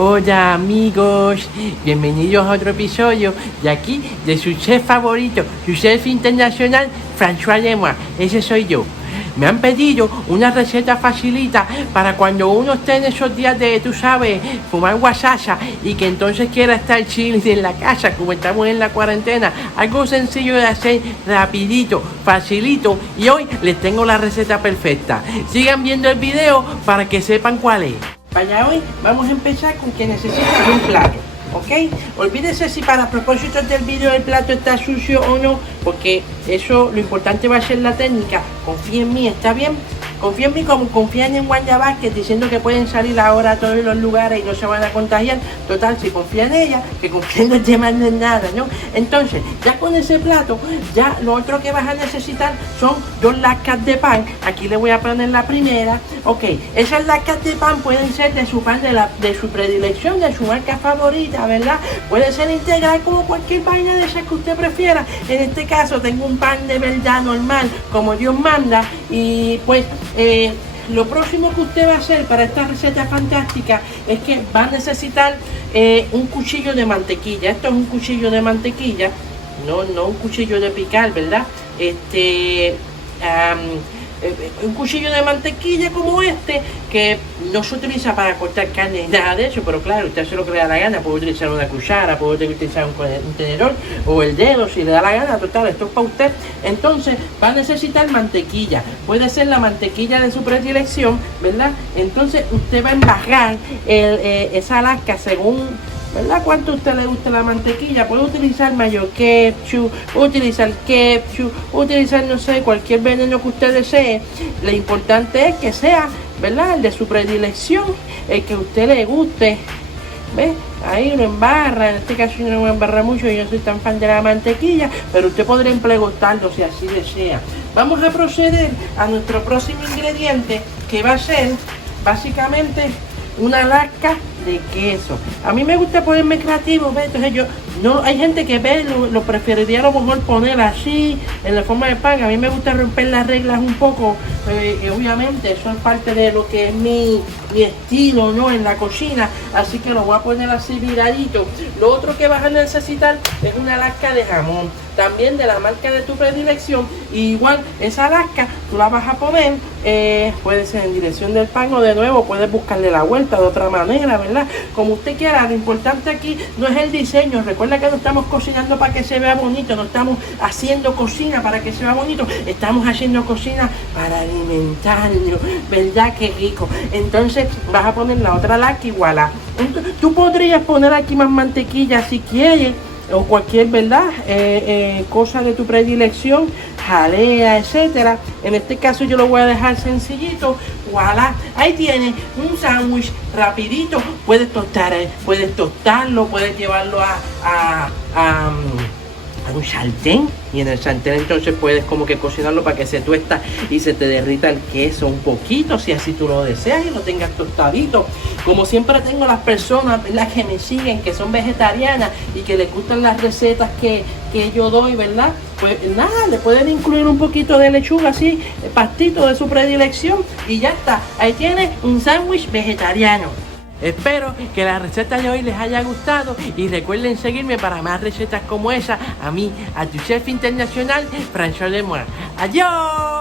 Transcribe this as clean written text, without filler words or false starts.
Hola amigos, bienvenidos a otro episodio de aquí, de su chef favorito, su chef internacional, François Lemoine. Ese soy yo. Me han pedido una receta facilita para cuando uno esté en esos días de, tú sabes, fumar guasacha y que entonces quiera estar chill en la casa, como estamos en la cuarentena. Algo sencillo de hacer, rapidito, facilito, y hoy les tengo la receta perfecta. Sigan viendo el video para que sepan cuál es. Para hoy vamos a empezar con que necesitas un plato, ¿ok? Olvídese si para propósitos del video el plato está sucio o no, porque eso lo importante va a ser la técnica. Confía en mí, ¿está bien? Confía en mí como confían en Wanda Vázquez diciendo que pueden salir ahora a todos los lugares y no se van a contagiar. Total, si confía en ella, que confíen en los demás no es nada, ¿no? Entonces, ya con ese plato, ya lo otro que vas a necesitar son 2 lascas de pan. Aquí le voy a poner la primera. Ok, esas lascas de pan pueden ser de su pan de su predilección, de su marca favorita, ¿verdad? Puede ser integral como cualquier vaina de esas que usted prefiera. En este caso tengo un pan de verdad normal, como Dios manda, y pues lo próximo que usted va a hacer para esta receta fantástica es que va a necesitar un cuchillo de mantequilla. Esto es un cuchillo de mantequilla, no un cuchillo de picar, ¿verdad? Un cuchillo de mantequilla como este, que no se utiliza para cortar carne ni nada de eso, pero claro, usted hace lo que le da la gana. Puede utilizar una cuchara, puede utilizar un tenedor o el dedo si le da la gana. Total, esto es para usted. Entonces va a necesitar mantequilla, puede ser la mantequilla de su predilección, ¿verdad? Entonces usted va a embarrar esa lasca según, ¿verdad?, cuánto a usted le gusta la mantequilla. Puede utilizar mayo ketchup, utilizar ketchup, utilizar, no sé, cualquier veneno que usted desee. Lo importante es que sea, ¿verdad?, el de su predilección, el que a usted le guste. ¿Ve? Ahí lo embarra. En este caso yo no me embarra mucho, yo no soy tan fan de la mantequilla, pero usted podría emplearlo si así desea. Vamos a proceder a nuestro próximo ingrediente, que va a ser básicamente una lasca de queso. A mí me gusta ponerme creativo, ¿ves? Entonces hay gente que lo preferiría a lo mejor poner así, en la forma de pan. A mí me gusta romper las reglas un poco, obviamente eso es parte de lo que es mi estilo, ¿no?, en la cocina, así que lo voy a poner así viradito. Lo otro que vas a necesitar es una lasca de jamón, también de la marca de tu predilección. Y igual esa lasca tú la vas a poner, puede ser en dirección del pan, o de nuevo puedes buscarle la vuelta de otra manera, ¿verdad? Como usted quiera. Lo importante aquí no es el diseño. Recuerda que no estamos cocinando para que se vea bonito, no estamos haciendo cocina para que se vea bonito, estamos haciendo cocina para alimentarnos, ¿verdad? Qué rico. Entonces vas a poner la otra lasca igual a, tú podrías poner aquí más mantequilla si quieres, o cualquier, ¿verdad?, cosa de tu predilección, jalea, etcétera. En este caso yo lo voy a dejar sencillito. Voilà, ahí tienes un sándwich rapidito. Puedes tostarlo, puedes llevarlo a un sartén, y en el sartén entonces puedes como que cocinarlo para que se tuesta y se te derrita el queso un poquito, si así tú lo deseas, y lo tengas tostadito. Como siempre tengo las personas, ¿verdad?, que me siguen, que son vegetarianas y que les gustan las recetas que yo doy, ¿verdad? Pues nada, le pueden incluir un poquito de lechuga así, pastito de su predilección, y ya está. Ahí tienes un sándwich vegetariano. Espero que la receta de hoy les haya gustado, y recuerden seguirme para más recetas como esa, a mí, a tu chef internacional, François Lemoine. ¡Adiós!